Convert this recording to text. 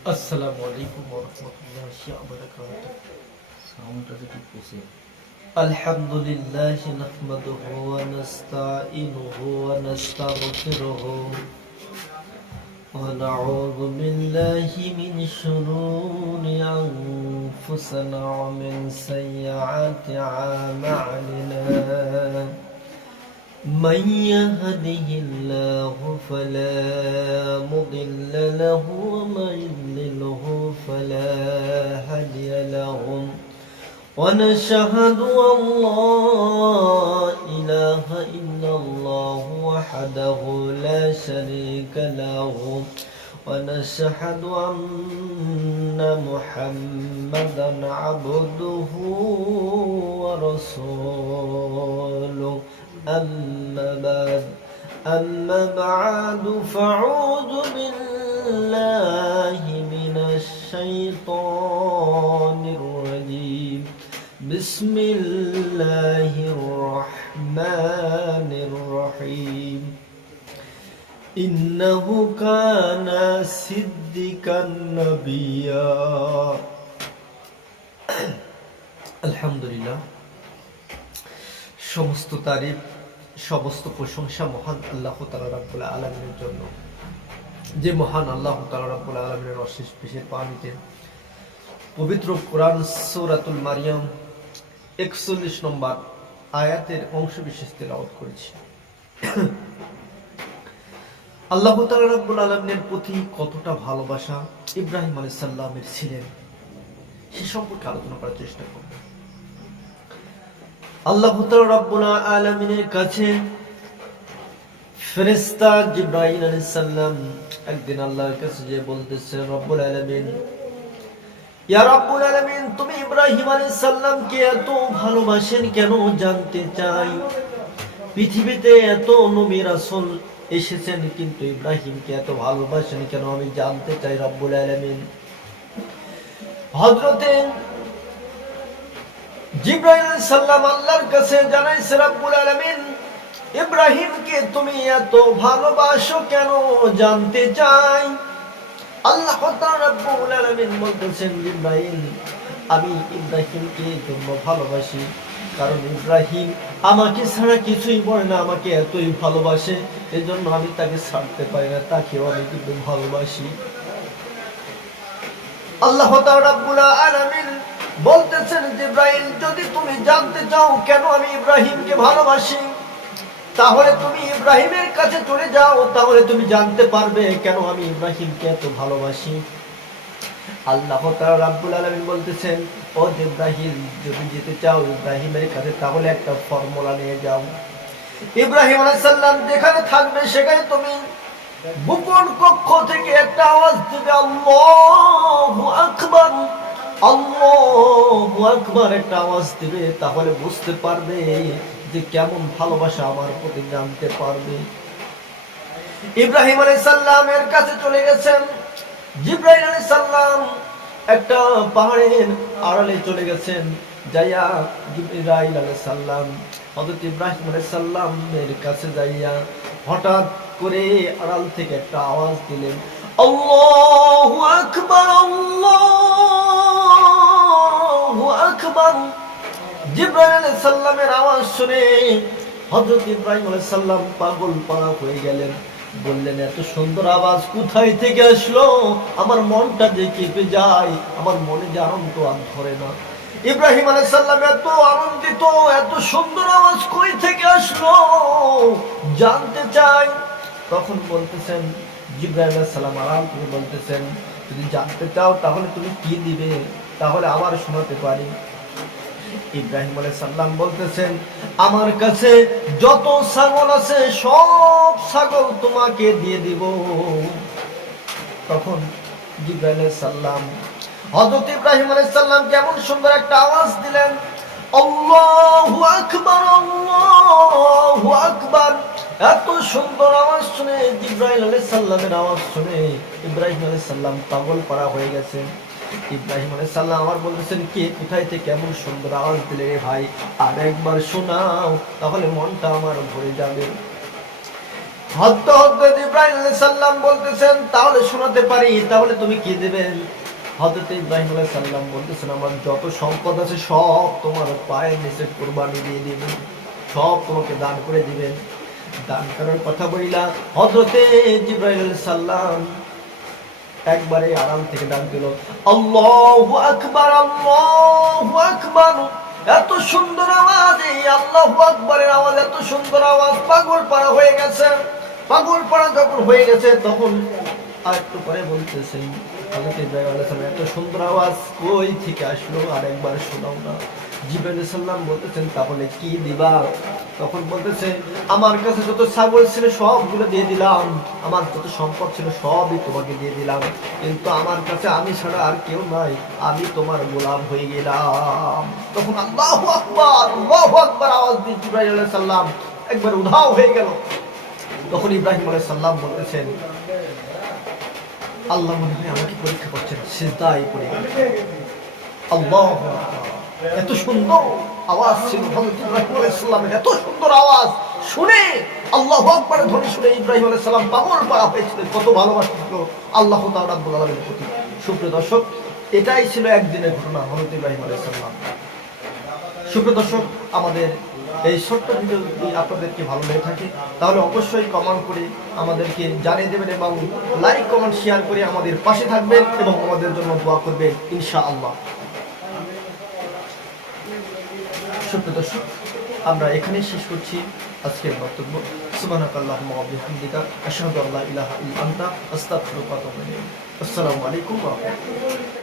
আসসালামু আলাইকুম ওয়া রাহমাতুল্লাহি ওয়া বারাকাতুহু। সাউন্ডটা যে ঠিক পেয়েছে। আলহামদুলিল্লাহি নাহমাদুহু ওয়া নাস্তাঈনুহু ওয়া নাস্তাগফিরুহু ওয়া নাউযু বিল্লাহি মিন শুরুরি আনফুসিনা ওয়া মিন সাইয়্যাতি আমালিনা। من يهده الله فلا مضل له ومن يضلله فلا هادي له ونشهد أن لا إله إلا الله وحده لا شريك له ونشهد أن محمدا عبده ورسوله. أما بعد فأعوذ بالله من الشيطان الرجيم. بسم الله الرحمن الرحيم. إنه كان صديقا نبيا. الحمد لله. সমস্ত তারিফ, সমস্ত প্রশংসা মহান আল্লাহ তাআলা রাব্বুল আলামিনের জন্য, যে মহান আল্লাহ তাআলা রাব্বুল আলামিনের অশেষ বিশেষ পানিতে পবিত্র কোরআন সূরাতুল মারিয়াম 41 নম্বর আয়াতের অংশ বিশেষ তেলাওয়াত করেছি। আল্লাহ তাআলা রাব্বুল আলামিনের প্রতি কতটা ভালোবাসা ইব্রাহিম আলাইহিস সালামের ছিলেন সে সম্পর্কে আলোচনা করার চেষ্টা করব। আল্লাহ তাআলা রাব্বুল আলামিনের কাছে ফেরেশতা জিবরাইল আলাইহিস সালাম একদিন আল্লাহর কাছে যে বলতেছে, রব্বুল আলামিন, ইয়া রব্বুল আলামিন, তুমি ইব্রাহিম আলাইহিস সালামকে এত ভালোবাসেন কেন জানতে চাই। পৃথিবীতে এত নবী রাসূল এসেছেন কিন্তু ইব্রাহিমকে এত ভালোবাসেন কেন আমি জানতে চাই রব্বুল আলামিন। হযরতে জিবরাইল আলাইহিস সালাম আল্লাহর কাছে জানাইছে, রব্বুল আলামিন, ইব্রাহিমকে তুমি এত ভালোবাসো কেন জানতে চাই। আল্লাহ তাআলা রব্বুল আলামিন বলতেছেন, জিবরাইল, আমি ইব্রাহিমকে জন্য ভালোবাসি কারণ ইব্রাহিম আমাকে ছাড়া কিছুই বলে না, আমাকে এতই ভালোবাসে, এজন্য আমি তাকে ছাড়তে পারি না, তাকেও আমি কিন্তু ভালোবাসি। আল্লাহ তাআলা রব্বুল আলামিন বলতেছেন, জিবরাইল, যদি তুমি জানতে চাও কেন আমি ইব্রাহিমকে ভালোবাসি, তাহলে তুমি ইব্রাহিমের কাছে চলে যাও, তাহলে তুমি জানতে পারবে কেন আমি ইব্রাহিমকে এত ভালোবাসি। আল্লাহ তাআলা রাব্বুল আলামিন বলতেছেন, ও জিবরাইল, যদি যেতে চাও ইব্রাহিমের কাছে তাহলে একটা ফর্মুলা নিয়ে যাও। ইব্রাহিম আলাইহিস সালাম যেখানে থাকবে সেখানে তুমি গোপন কক্ষ থেকে একটা আওয়াজ দিবে, আল্লাহু আকবার, আল্লাহু আকবার একটা আওয়াজ দিবে, তাহলে বুঝতে পারবে যে কেমন ভালোবাসা আমার প্রতি, জানতে পারবে। ইব্রাহিম আলাইহিস সালামের কাছে চলে গেছেন জিবরাইল আলাইহিস সালাম, একটা পাহাড়ের আড়ালে চলে গেছেন। যাইয়া জিবরাইল আলাইহিস সালাম হযরত ইব্রাহিম আলাইহিস সালামের কাছে যাইয়া হঠাৎ করে আড়াল থেকে একটা আওয়াজ দিলেন, আল্লাহু আকবার, আল্লাহু আকবার। জিবরাইল আলাইহিস সালামের আওয়াজ শুনে হযরত ইব্রাহিম আলাইহিস সালাম পাগল পাড়া হয়ে গেলেন। বললেন, এত সুন্দর আওয়াজ কোথায় থেকে আসলো? আমার মনটা যে কেঁপে যায়, আমার মনে যে আনন্দ আর ধরে না। ইব্রাহিম আলাইহিস সালাম এত আনন্দিত, এত সুন্দর আওয়াজ কই থেকে আসলো জানতে চাই। তখন বলতেছেন, জিবরাইল আলাইহিস সালাম আরাম করে বলতেছেন, যদি জানতে চাও তাহলে তুমি কি দিবে, তাহলে আমার শোনাতে পারি। ইব্রাহিম আলাইহিস সালাম বলতেছেন, আমার কাছে যত ছাগল আছে সব ছাগল তোমাকে দিয়ে দিব। তখন জিবরাইল আলাইহিস সালাম হযরত ইব্রাহিম আলাইহিস সালাম কেমন সুন্দর একটা আওয়াজ দিলেন, আল্লাহু আকবার, আল্লাহু আকবার। এত সুন্দর আওয়াজ শুনে, জিবরাইল আলাইহিস সালামের আওয়াজ শুনে ইব্রাহিম আলাইহিস সালাম পাগল পাড়া হয়ে গেছেন। ইব্রাহিম আলাইহিস সালাম আবার বলতেছেন, কে কোথায় থেকে কেমন সুন্দর আওয়াজ দিলে রে ভাই, আর একবার শোনাও তাহলে মনটা আমার ভরে যাবে। হযরত ইব্রাহিম আলাইহিস সালাম বলতেছেন তাহলে শোনাতে পারি, তাহলে তুমি কি দিবেন? হযরত ইব্রাহিম আলাইহিস সালাম বলতেছেন আমার যত সম্পদ আছে সব তোমার পায়ের নিচে কুরবানি দিয়ে দিবেন, সব তোমাকে দান করে দিবেন। দান করার কথা বইলা হযরত জিবরাইল আলাইহিস সালাম একবারে আরাম থেকে ডাক দিল, আল্লাহু আকবার, আল্লাহু আকবার। এত সুন্দর আওয়াজ, এই আল্লাহু আকবারের আওয়াজ, এত সুন্দর আওয়াজ, পাগল পাড়া হয়ে গেছে। পাগল পাড়া যখন হয়ে গেছে তখন আর একটু পরে বলতেছেন হযরত ইব্রাহিম আলাইহিস সালাম এত সুন্দর আওয়াজ কই থেকে আসলো, আর একবার শোনাও না। জিবরাইল আলাইহিস সালাম বলতেছেন তাহলে কি দিবা? তখন বলতেছে আমার কাছে যত ছাগল ছিল সবগুলো দিয়ে দিলাম, আমার যত সম্পদ ছিল সবই তোমাকে দিয়ে দিলাম, কিন্তু আমার কাছে আমি ছাড়া আর কেউ নাই, আমি তোমার গোলাম হয়ে গেলাম। তখন আল্লাহু আকবার, আল্লাহু আকবার আওয়াজ দিয়ে জিবরাইল আলাইহিস সালাম একবার উধাও হয়ে গেল। তখন ইব্রাহিম আলাইহিস সালাম বলতেছেন আল্লাহ মনে হয় আমাকে পরীক্ষা করছেন, সিজদায় পড়ে গেলেন। আল্লাহু আকবার, এত সুন্দর আওয়াজ ছিল হযরত ইব্রাহিম আলাইহিস সালামের, এত সুন্দর আওয়াজ শুনে আল্লাহু আকবারের ধ্বনি শুনে ইব্রাহিম আলাইহিস সালাম পাগল পাড়া হয়েছিলেন, কত ভালোবাসছিল আল্লাহ তাআলা রাব্বুল আলামিনের প্রতি। সুপ্রিয় দর্শক, এটাই ছিল একদিনের ঘটনা হযরত ইব্রাহিম আলাইহিস সালাম। সুপ্রিয় দর্শক, আমাদের এই ছোট্ট ভিডিওটি আপনাদেরকে ভালো লেগে থাকে তাহলে অবশ্যই কমেন্ট করে আমাদেরকে জানিয়ে দেবেন এবং লাইক কমেন্ট শেয়ার করে আমাদের পাশে থাকবেন এবং আমাদের জন্য দোয়া করবেন ইনশাআল্লাহ। সুপ্রিয় দর্শক, আমরা এখানেই শেষ করছি আজকের বক্তব্য। সুবহানাকাল্লাহুম্মা ওয়া বিহামদিকা আশহাদু আল্লা ইলাহা ইল্লা আনতা আস্তাগফিরুকা ওয়া আতুবু ইলাইক। আসসালামু আলাইকুম ওয়া রাহমাতুল্লাহ।